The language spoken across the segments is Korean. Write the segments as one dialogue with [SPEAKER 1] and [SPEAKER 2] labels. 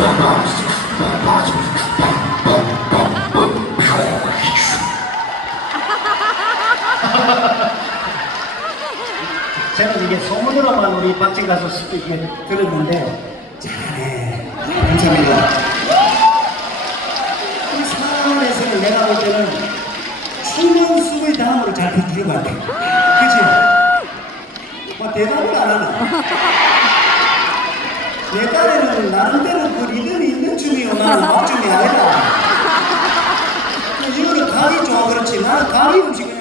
[SPEAKER 1] 저는 이게 소문으로만 우리 박진 가수 이게 들었는데 잘해 괜찮습니다 이 상황에서는 내가 볼 때는 춤은 숨을 다음으로 잘 버티는 것 같아 그치? 뭐 대답을 안 하나 내 딸에는 나름대로 그 리듬이 있는 춤이요 나는 막춤이 아니라 이거는 감이 좋아 그렇지 나는 감이 없이 그냥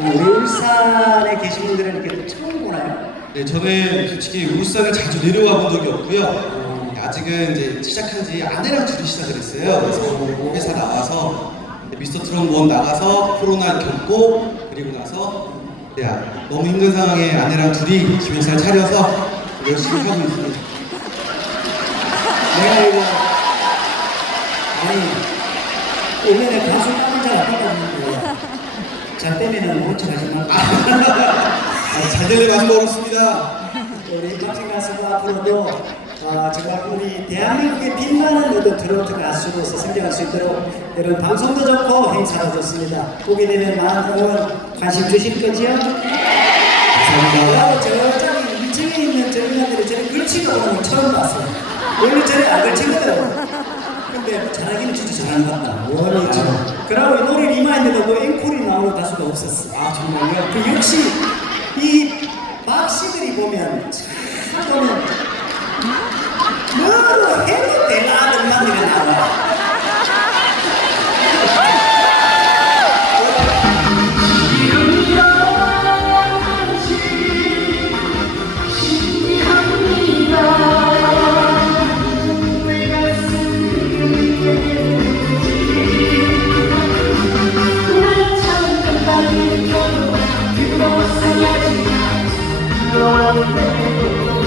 [SPEAKER 1] 우리 울산에 계신 분들은 이렇게 처음 보나요?
[SPEAKER 2] 네, 저는 솔직히 울산을 자주 내려와 본 적이 없고요. 어, 아직은 이제 시작한 지 아내랑 둘이 시작을 했어요. 그래서 회사 나와서 미스터 트롯 원 나가서 코로나 겪고 그리고 나서 네, 너무 힘든 상황에 아내랑 둘이 기획사를 차려서 열심히 하고 있습니다.
[SPEAKER 1] 내가 이거 아니 원래는 가수 까는 잘안 받았는데 자 때문에는 못 말고
[SPEAKER 2] 아, 잘 되려면 아주 어렵습니다.
[SPEAKER 1] 우리 박진 가수가 앞으로도 아, 정말 우리 대한민국의 빛나는 어떤 트로트 가수로서 성장할 수 있도록 여러분 방송도 좋고 행사도 좋습니다. 보게 되면 많은 응원 관심 주실 거지요? 감사합니다. 저 저기 2층에 있는 저 인간들이 저를 걸치고 오는 걸 처음 봤어요. 원래 저를 안 걸치거든. 근데 잘하기는 진짜 잘하는 것 같다. 원래 저. 그러고 노래 리마인드도 그 앵콜이 나오는 가수가 없었어.
[SPEAKER 2] 아 정말요?
[SPEAKER 1] 그 역시 이 막씨들이 보면 참 보면 될라는 음악이 나와.
[SPEAKER 3] Thank you.